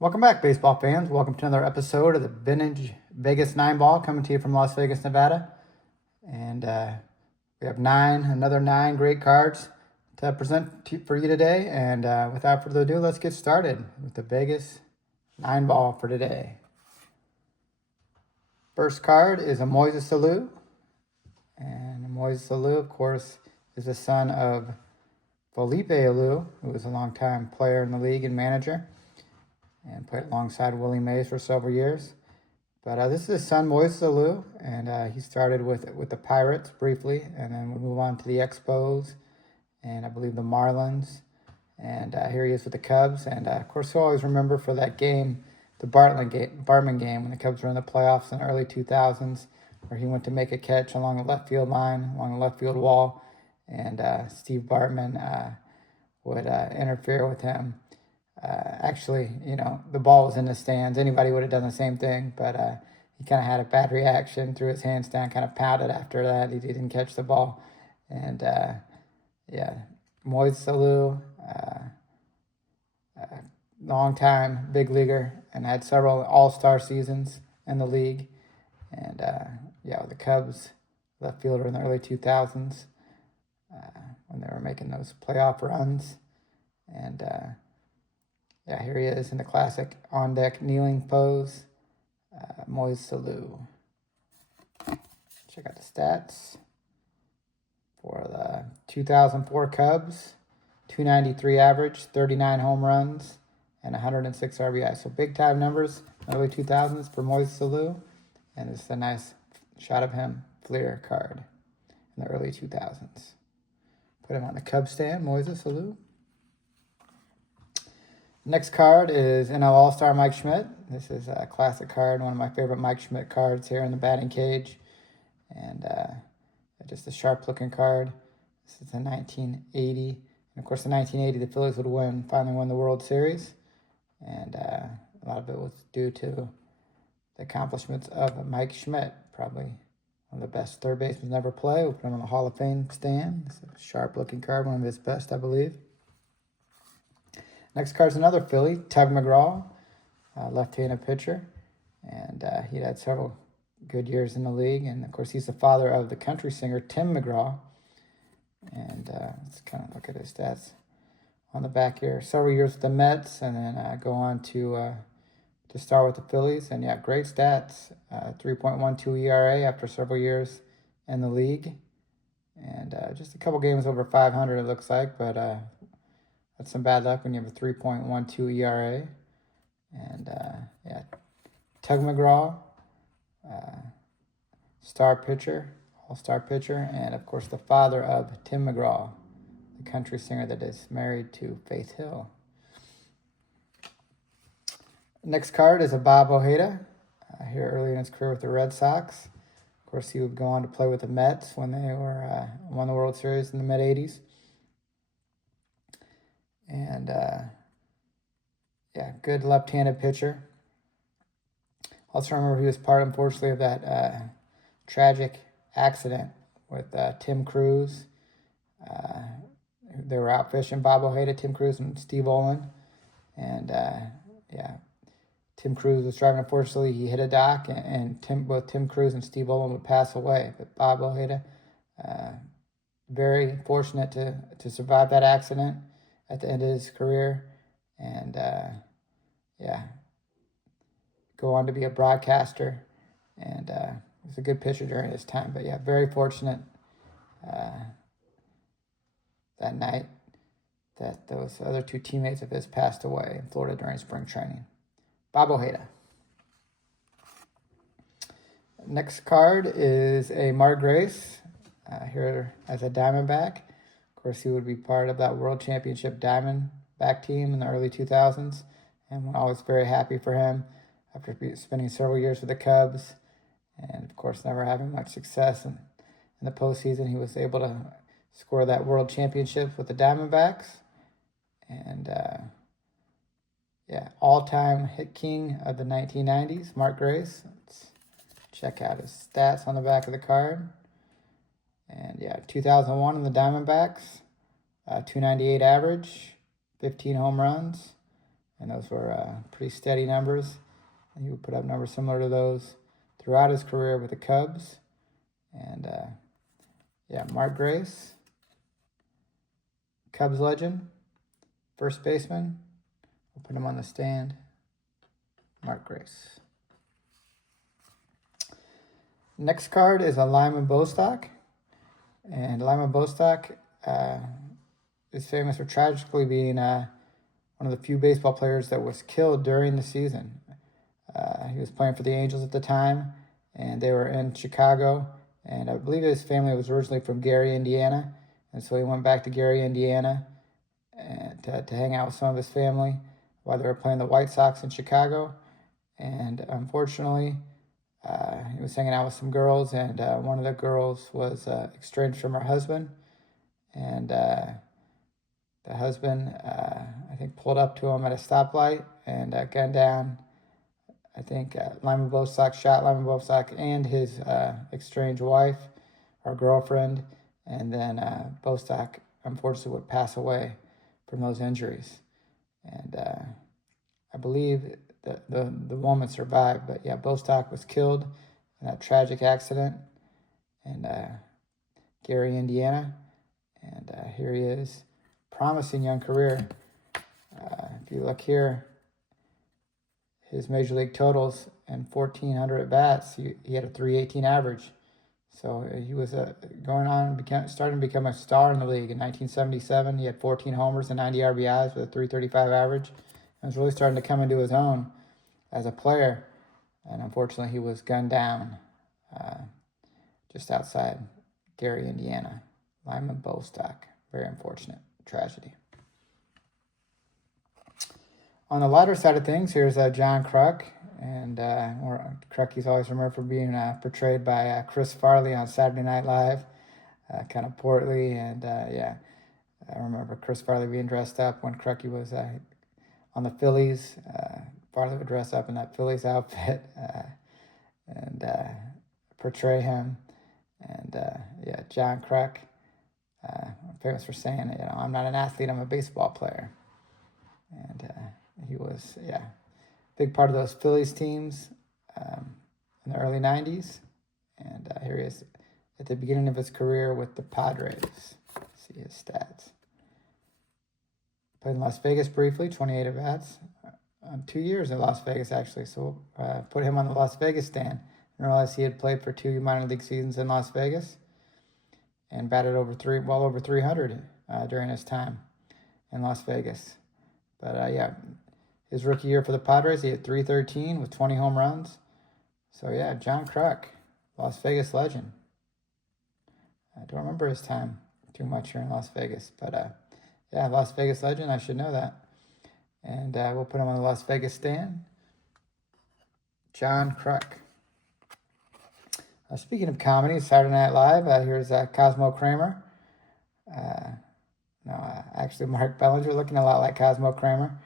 Welcome back, baseball fans. Welcome to another episode of the Vintage Vegas 9 Ball coming to you from Las Vegas, Nevada. And we have another nine great cards to present for you today. And without further ado, let's get started with the Vegas 9 Ball for today. First card is a Moises Alou. And Moises Alou, of course, is the son of Felipe Alou, who was a longtime player in the league and manager, and played alongside Willie Mays for several years. But this is his son, Moises Alou, and he started with the Pirates briefly, and then we'll move on to the Expos, and I believe the Marlins, and here he is with the Cubs. And of course, you'll always remember for that game, the Bartman game, when the Cubs were in the playoffs in the early 2000s, where he went to make a catch along the left field line, along the left field wall, and Steve Bartman would interfere with him. Actually, the ball was in the stands. Anybody would have done the same thing, but he kind of had a bad reaction, threw his hands down, kind of pouted after that. He didn't catch the ball. And, Moises Alou, long time big leaguer, and had several all-star seasons in the league. And, with the Cubs, left fielder in the early 2000s, when they were making those playoff runs. And, here he is in the classic on-deck kneeling pose, Moises Alou. Check out the stats for the 2004 Cubs. 293 average, 39 home runs, and 106 RBI. So big-time numbers in the early 2000s for Moises Alou. And this is a nice shot of him, Fleer card, in the early 2000s. Put him on the Cub stand, Moises Alou. Next card is NL All-Star Mike Schmidt. This is a classic card, one of my favorite Mike Schmidt cards here in the batting cage. And just a sharp-looking card. This is a 1980. And, of course, in 1980, the Phillies finally won the World Series. And a lot of it was due to the accomplishments of Mike Schmidt, probably one of the best third basemen ever play. We'll put him on the Hall of Fame stand. It's a sharp-looking card, one of his best, I believe. Next card is another Philly, Tug McGraw, left-handed pitcher. And he had several good years in the league. And, of course, he's the father of the country singer Tim McGraw. And let's kind of look at his stats on the back here. Several years with the Mets, and then go on to start with the Phillies. And, great stats. 3.12 ERA after several years in the league. And just a couple games over 500, it looks like, but that's some bad luck when you have a 3.12 ERA. And, Tug McGraw, star pitcher, all-star pitcher, and, of course, the father of Tim McGraw, the country singer that is married to Faith Hill. Next card is a Bob Ojeda, here early in his career with the Red Sox. Of course, he would go on to play with the Mets when they won the World Series in the mid-'80s. And, good left-handed pitcher. Also remember he was part, unfortunately, of that tragic accident with Tim Cruz. They were out fishing, Bob Ojeda, Tim Cruz, and Steve Olin. And, Tim Cruz was driving. Unfortunately, he hit a dock, and both Tim Cruz and Steve Olin would pass away. But Bob Ojeda, very fortunate to survive that accident at the end of his career, and go on to be a broadcaster, and he was a good pitcher during his time. But very fortunate that night that those other two teammates of his passed away in Florida during spring training. Bob Ojeda. Next card is a Mark Grace, here as a Diamondback. Of course, he would be part of that World Championship Diamondback team in the early 2000s, and we're always very happy for him after spending several years with the Cubs, and, of course, never having much success in the postseason. He was able to score that World Championship with the Diamondbacks, and, all-time hit king of the 1990s, Mark Grace. Let's check out his stats on the back of the card. And 2001 in the Diamondbacks, 298 average, 15 home runs, and those were pretty steady numbers. And he would put up numbers similar to those throughout his career with the Cubs. And yeah, Mark Grace, Cubs legend, first baseman. We'll put him on the stand. Mark Grace. Next card is a Lyman Bostock. And Lyman Bostock is famous for tragically being one of the few baseball players that was killed during the season. He was playing for the Angels at the time, and they were in Chicago. And I believe his family was originally from Gary, Indiana. And so he went back to Gary, Indiana and to hang out with some of his family while they were playing the White Sox in Chicago. And unfortunately, he was hanging out with some girls, and one of the girls was estranged from her husband. And the husband, I think, pulled up to him at a stoplight and gunned down. I think Lyman Bostock shot Lyman Bostock and his estranged wife or girlfriend. And then Bostock, unfortunately, would pass away from those injuries. And I believe the woman survived, but yeah, Bostock was killed in that tragic accident in Gary, Indiana. And here he is, promising young career. If you look here, his major league totals and 1,400 at bats, he had a 318 average. So he was starting to become a star in the league. In 1977, he had 14 homers and 90 RBIs with a 335 average. And was really starting to come into his own as a player. And unfortunately, he was gunned down just outside Gary, Indiana. Lyman Bostock. Very unfortunate tragedy. On the lighter side of things, here's John Kruk. And Kruk, he's always remembered for being portrayed by Chris Farley on Saturday Night Live, kind of portly. And yeah, I remember Chris Farley being dressed up when Kruk was on the Phillies. Farley would dress up in that Phillies outfit and portray him. And yeah, John Kruk, famous for saying, I'm not an athlete, I'm a baseball player. And he was, yeah, big part of those Phillies teams in the early 90s. And here he is at the beginning of his career with the Padres. See his stats. Played in Las Vegas briefly, 28 at-bats. 2 years in Las Vegas, actually. So put him on the Las Vegas stand. And realized he had played for 2 minor league seasons in Las Vegas and batted well over 300 during his time in Las Vegas. But yeah, his rookie year for the Padres, he had 313 with 20 home runs. So yeah, John Kruk, Las Vegas legend. I don't remember his time too much here in Las Vegas, but yeah, Las Vegas legend, I should know that. And we'll put him on the Las Vegas stand. John Kruk. Speaking of comedy, Saturday Night Live, here's Cosmo Kramer. Actually, Mark Bellinger, looking a lot like Cosmo Kramer.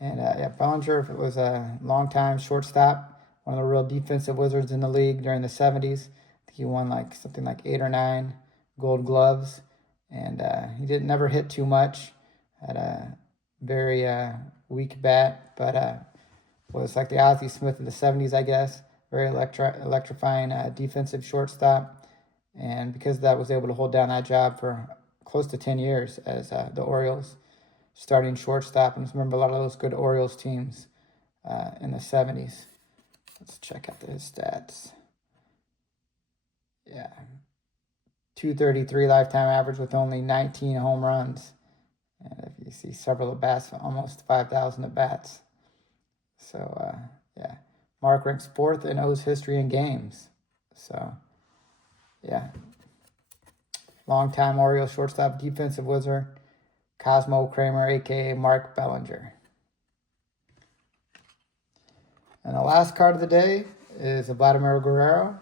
And yeah, Bellinger was a long-time shortstop, one of the real defensive wizards in the league during the 70s. I think he won something like 8 or 9 Gold Gloves. And he never hit too much. Had a very weak bat, but was like the Ozzie Smith of the 70s, I guess. Very electrifying defensive shortstop. And because of that, was able to hold down that job for close to 10 years as the Orioles starting shortstop. And remember a lot of those good Orioles teams in the 70s. Let's check out his stats. Yeah. 233 lifetime average with only 19 home runs. And if you see several at-bats, almost 5,000 at-bats. So, yeah. Mark ranks 4th in O's history in games. So, yeah. Longtime Orioles shortstop, defensive wizard, Cosmo Kramer, a.k.a. Mark Bellinger. And the last card of the day is Vladimir Guerrero.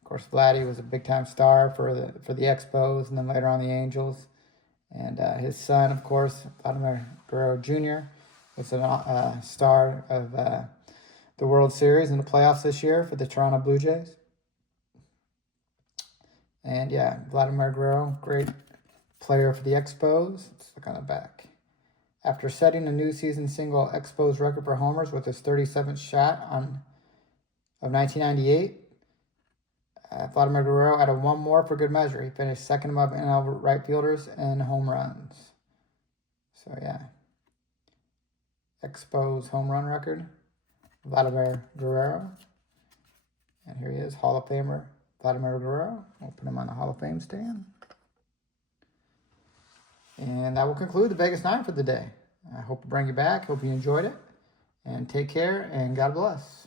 Of course, Vladdy was a big-time star for the Expos and then later on the Angels. And his son, of course, Vladimir Guerrero Jr., was a star of the World Series and the playoffs this year for the Toronto Blue Jays. And yeah, Vladimir Guerrero, great player for the Expos. Let's look on the back. After setting a new season single Expos record for homers with his 37th shot of 1998, Vladimir Guerrero added one more for good measure. He finished second above NL right fielders in home runs. So yeah, Expos home run record, Vladimir Guerrero. And here he is, Hall of Famer Vladimir Guerrero. We'll put him on the Hall of Fame stand. And that will conclude the Vegas 9 for the day. I hope to bring you back. Hope you enjoyed it. And take care, and God bless.